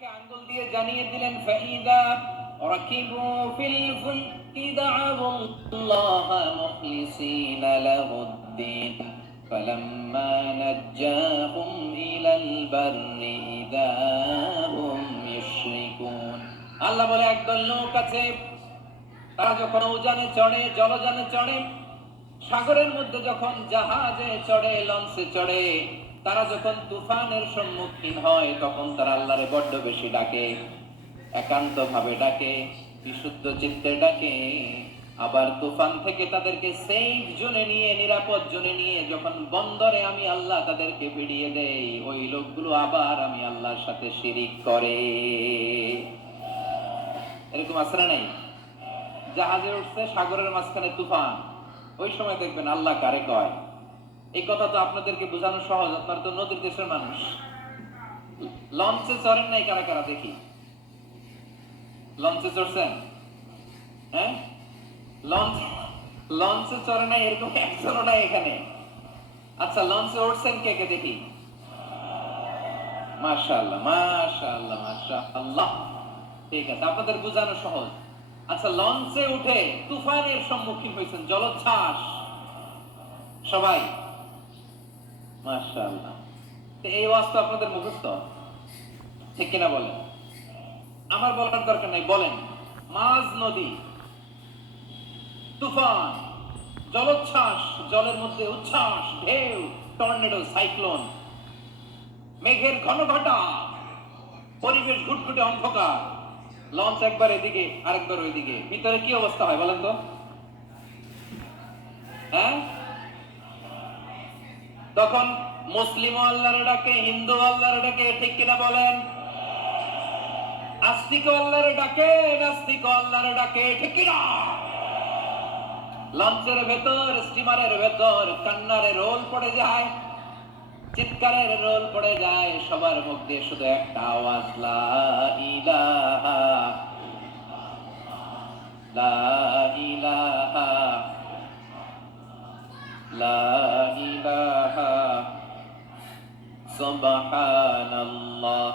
আল্লাহকে আঙ্গুল দিয়ে জানিয়ে দিলেন, ফাইদা রাকিবু ফিল ফুলকি দা'আবুল্লাহ মুখলিসিনা লাহুদ্দিন ফালাম্মা নাজ্জাহুম ইলাল বাররি ইযা হুম ইউশরিকুন। আল্লাহ বলে, একদল লোক আছে, তারা যখন নৌযানে চড়ে, জলযানে চড়ে, সাগরের মধ্যে যখন জাহাজে চড়ে, লঞ্চে চড়ে, তারা যখন তুফানের সম্মুখীন হয়, তখন তারা আল্লাহরে বড্ড বেশি ডাকে, একান্ত ভাবে ডাকে, বিশুদ্ধ চিত্তে ডাকে। আবার তুফান থেকে তাদেরকে সেফ জোনে নিয়ে, নিরাপদ জোনে নিয়ে যখন বন্দরে আমি আল্লাহ তাদেরকে ফিরিয়ে দেই, ওই লোকগুলো আবার আমি আল্লাহর সাথে শিরিক করে। এরকম আছে না নাই? জাহাজে উঠছে, সাগরের মাঝখানে তুফান, ওই সময় দেখবেন আল্লাহ কারে কয়। এই কথা তো আপনাদেরকে বোঝানো সহজ, আপনারা তো নদীর দেশের মানুষ। লঞ্চে চড়েন নাই কারা কারা দেখি? লঞ্চে চড়ছেন? হ্যাঁ, লঞ্চে চড়ে নাই এরকম একজনও নাই এখানে। আচ্ছা, লঞ্চে উঠছেন কে কে দেখি? মাশাআল্লাহ, মাশাআল্লাহ, মাশাআল্লাহ। ঠিক আছে, আপনাদের বোঝানো সহজ। আচ্ছা, লঞ্চে উঠে তুফানের সম্মুখীন হয়েছেন, জলোচ্ছ্বাস, সবাই? মাশাআল্লাহ। এই ওয়াজ তো আপনাদের মুখস্থ, ঠিক কিনা বলেন? আমার বলার দরকার নাই, বলেন। মাঝ নদী, তুফান, জলোচ্ছ্বাস, জলের মধ্যে উচ্ছ্বাস, ঢেউ, টর্নেডো, সাইক্লোন, মেঘের ঘনঘটা, পরিবেশ ঘুটঘুটে অন্ধকার, লঞ্চ একবার এদিকে আরেকবার ওইদিকে, ভিতরে কি অবস্থা হয় বলেন তো? হ্যাঁ, তখন মুসলিম আল্লাহর ডাকে, হিন্দু আল্লাহর ডাকে, ঠিক কিনা বলেন? আস্তিক আল্লাহর ডাকে, নাস্তিক আল্লাহর ডাকে, ঠিক কিনা? লঞ্চের ভেতর, স্টিমারের ভেতর কান্নার রোল পড়ে যায়, চিৎকারের রোল পড়ে যায়, সবার মুখ দিয়ে শুধু একটা আওয়াজ, লা ইলাহা, লা ইলাহা, লা ইলাহা, সুবহানাল্লাহ,